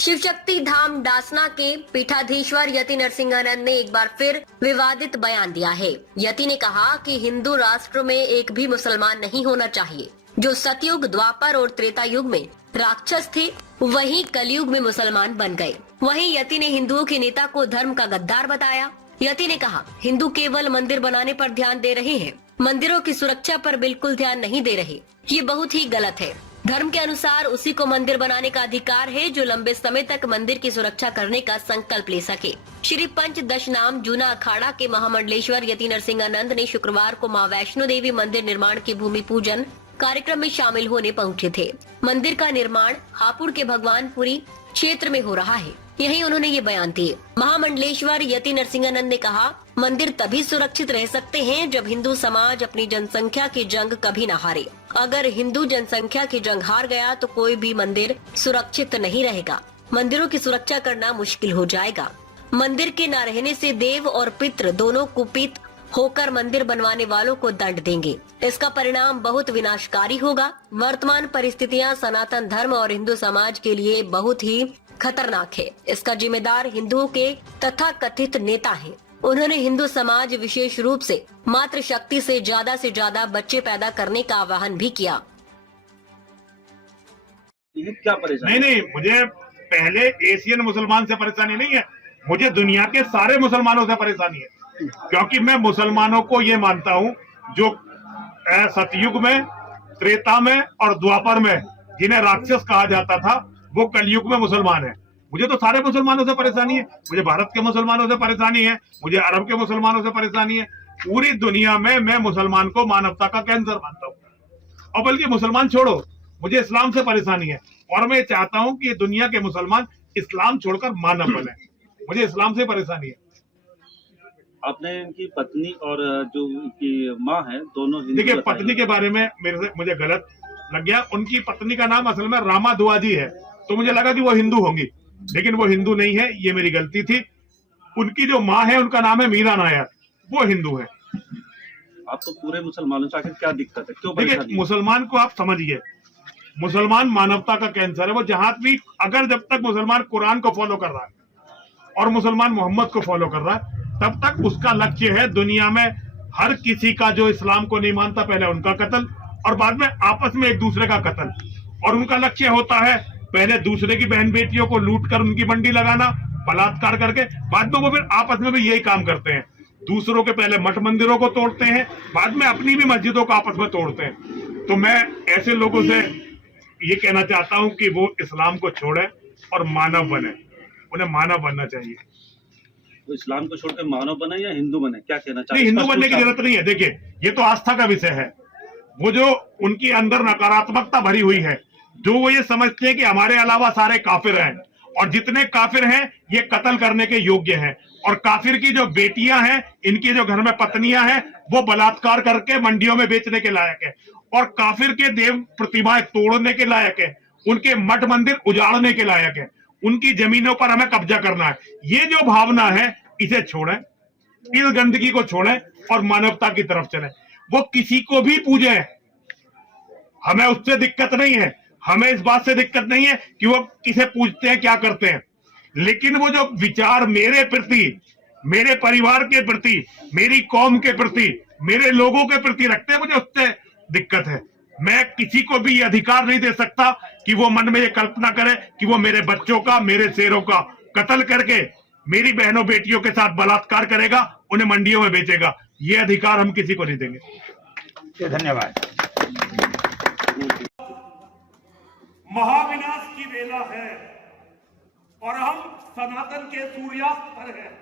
शिव शक्ति धाम डासना के पीठाधीश्वर यति नरसिंहानंद ने एक बार फिर विवादित बयान दिया है। यति ने कहा कि हिंदू राष्ट्र में एक भी मुसलमान नहीं होना चाहिए। जो सतयुग, द्वापर और त्रेता युग में राक्षस थे, वही कलयुग में मुसलमान बन गए। वहीं यति ने हिंदुओं के नेता को धर्म का गद्दार बताया। यति ने कहा, हिंदू केवल मंदिर बनाने पर ध्यान दे रहे हैं, मंदिरों की सुरक्षा पर बिल्कुल ध्यान नहीं दे रहे। ये बहुत ही गलत है। धर्म के अनुसार उसी को मंदिर बनाने का अधिकार है जो लंबे समय तक मंदिर की सुरक्षा करने का संकल्प ले सके। श्री पंचदशनाम जूना अखाड़ा के महामंडलेश्वर यति नरसिंहानंद ने शुक्रवार को मां वैष्णो देवी मंदिर निर्माण की भूमि पूजन कार्यक्रम में शामिल होने पहुंचे थे। मंदिर का निर्माण हापुड़ के भगवानपुरी क्षेत्र में हो रहा है। यहीं उन्होंने ये बयान दिए। महामंडलेश्वर यति नरसिंहानंद ने कहा, मंदिर तभी सुरक्षित रह सकते हैं जब हिंदू समाज अपनी जनसंख्या की जंग कभी न हारे। अगर हिंदू जनसंख्या की जंग हार गया तो कोई भी मंदिर सुरक्षित नहीं रहेगा। मंदिरों की सुरक्षा करना मुश्किल हो जाएगा। मंदिर के न रहने से देव और पितृ दोनों कुपित होकर मंदिर बनवाने वालों को दंड देंगे। इसका परिणाम बहुत विनाशकारी होगा। वर्तमान परिस्थितियां सनातन धर्म और हिंदू समाज के लिए बहुत ही खतरनाक है। इसका जिम्मेदार हिंदुओं के तथाकथित नेता हैं। उन्होंने हिंदू समाज, विशेष रूप से मातृशक्ति से ज्यादा बच्चे पैदा करने का आह्वान भी किया। क्या परेशानी? नहीं, मुझे पहले एशियन मुसलमान से परेशानी नहीं है, मुझे दुनिया के सारे मुसलमानों से परेशानी है। क्योंकि मैं मुसलमानों को ये मानता हूँ जो सतयुग में, त्रेता में और द्वापर में जिन्हें राक्षस कहा जाता था, वो कलयुग में मुसलमान है। मुझे तो सारे मुसलमानों से परेशानी है। मुझे भारत के मुसलमानों से परेशानी है, मुझे अरब के मुसलमानों से परेशानी है। पूरी दुनिया में मैं मुसलमान को मानवता का कैंसर मानता हूँ। और बल्कि मुसलमान छोड़ो, मुझे इस्लाम से परेशानी है और मैं चाहता हूँ कि दुनिया के मुसलमान इस्लाम छोड़कर मानव बने। मुझे इस्लाम से परेशानी है। आपने इनकी पत्नी और जो इनकी माँ है दोनों हिंदू। देखिए, पत्नी के बारे में मुझे गलत लग गया। उनकी पत्नी का नाम असल में रामा दुआजी है, तो मुझे लगा कि वो हिंदू होंगी, लेकिन वो हिंदू नहीं है। ये मेरी गलती थी। उनकी जो माँ है उनका नाम है मीरा नायर, वो हिंदू है। आपको पूरे मुसलमानों से आखिर क्या दिक्कत है, क्यों? देखिए, मुसलमान को आप समझिए, मुसलमान मानवता का कैंसर है। वो जहां भी, अगर जब तक मुसलमान कुरान को फॉलो कर रहा है और मुसलमान मोहम्मद को फॉलो कर रहा है, तब तक उसका लक्ष्य है दुनिया में हर किसी का जो इस्लाम को नहीं मानता, पहले उनका कत्ल और बाद में आपस में एक दूसरे का कत्ल। और उनका लक्ष्य होता है पहले दूसरे की बहन बेटियों को लूट कर उनकी मंडी लगाना, बलात्कार करके, बाद में वो फिर आपस में भी यही काम करते हैं। दूसरों के पहले मठ मंदिरों को तोड़ते हैं, बाद में अपनी भी मस्जिदों को आपस में तोड़ते हैं। तो मैं ऐसे लोगों से ये कहना चाहता हूं कि वो इस्लाम को छोड़े और मानव बने। उन्हें मानव बनना चाहिए। तो इस्लाम को छोड़कर मानव बने या हिंदू बने, क्या कहना चाहिए? नहीं, हिंदू बनने की जरूरत नहीं है। देखिए, ये तो आस्था का विषय है। वो जो उनके अंदर नकारात्मकता भरी हुई है, जो वो ये समझते हैं कि हमारे अलावा सारे काफिर हैं और जितने काफिर हैं ये कत्ल करने के योग्य हैं, और काफिर की जो बेटियां हैं, इनकी जो घर में पत्नियां हैं, वो बलात्कार करके मंडियों में बेचने के लायक है, और काफिर के देव प्रतिमाएं तोड़ने के लायक है, उनके मठ मंदिर उजाड़ने के लायक है, उनकी जमीनों पर हमें कब्जा करना है। ये जो भावना है, इसे छोड़ें, इस गंदगी को छोड़ें और मानवता की तरफ चलें। वो किसी को भी पूजे, हमें उससे दिक्कत नहीं है। हमें इस बात से दिक्कत नहीं है कि वो किसे पूजते हैं, क्या करते हैं, लेकिन वो जो विचार मेरे प्रति, मेरे परिवार के प्रति, मेरी कौम के प्रति, मेरे लोगों के प्रति रखते हैं, मुझे उससे दिक्कत है। मैं किसी को भी ये अधिकार नहीं दे सकता कि वो मन में ये कल्पना करे कि वो मेरे बच्चों का, मेरे शेरों का कत्ल करके मेरी बहनों बेटियों के साथ बलात्कार करेगा, उन्हें मंडियों में बेचेगा। ये अधिकार हम किसी को नहीं देंगे। धन्यवाद। महाविनाश की वेला है और हम सनातन के सूर्यास्त पर हैं।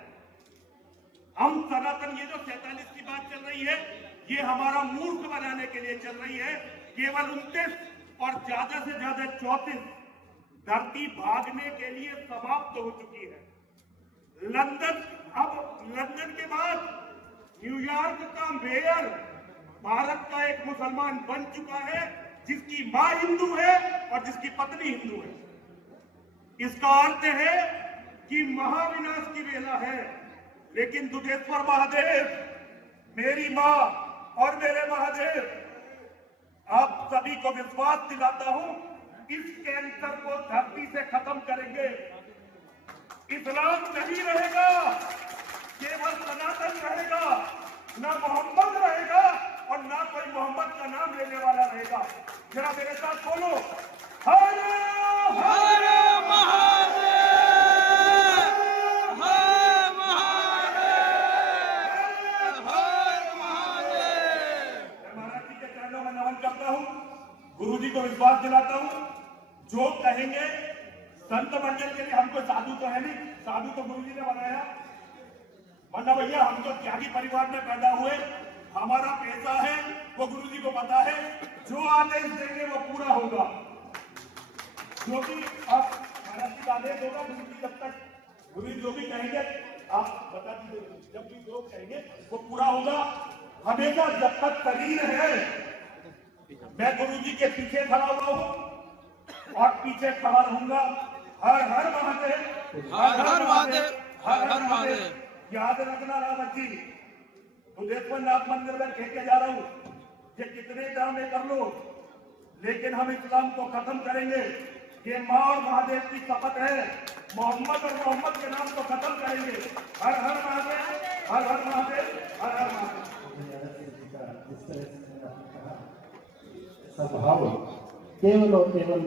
हम सनातन, ये जो 47 की बात चल रही है, ये हमारा मूर्ख बनाने के लिए चल रही है। केवल 29 और ज्यादा से ज्यादा 34 धरती भागने के लिए समाप्त हो चुकी है। लंदन, अब लंदन के बाद न्यूयॉर्क का मेयर भारत का एक मुसलमान बन चुका है, जिसकी मां हिंदू है और जिसकी पत्नी हिंदू है। इसका अर्थ है कि महाविनाश की वेला है। लेकिन दुधेश्वर महादेव, मेरी मां और मेरे महादेव, आप सभी को विश्वास दिलाता हूं इस कैंसर को धरती से खत्म करेंगे। इस्लाम नहीं रहेगा, केवल सनातन रहेगा, ना मोहम्मद रहेगा और ना कोई मोहम्मद का नाम लेने वाला रहेगा। जरा मेरे साथ बोलो, हर हर महाराज जी के चरणों में नमन करता हूँ, गुरु जी को विश्वास दिलाता हूँ, जो कहेंगे संत मंडल के लिए। हमको साधु तो है नहीं, साधु तो गुरु जी ने बनाया, वरना भैया हम तो त्यागी परिवार में पैदा हुए, हमारा पैसा है वो गुरु जी को पता है, जो आदेश देंगे वो पूरा होगा। जो भी आप महाराज जी का आदेश होगा, गुरु जी जब तक गुरु जी जो भी कहेंगे आप बता दीजिए, जब भी जो कहेंगे वो पूरा होगा। हमेशा जब तक शरीर है, मैं गुरु जी के पीछे खड़ा हुआ हूँ और पीछे खड़ा रहूंगा। हर हर महादेव, हर हर महादेव, हर हर महादेव। याद रखना रावत जी, नाथ मंदिर में कह के जा रहा हूँ, ये कितने ड्रामे कर लो, लेकिन हम इस्लाम को खत्म करेंगे। ये माँ और महादेव की शपथ है, मोहम्मद और मोहम्मद के नाम को खत्म करेंगे। हर हर महादेव, हर हर महादेव, हर हर महादेव। स्वभाव केवल और केवल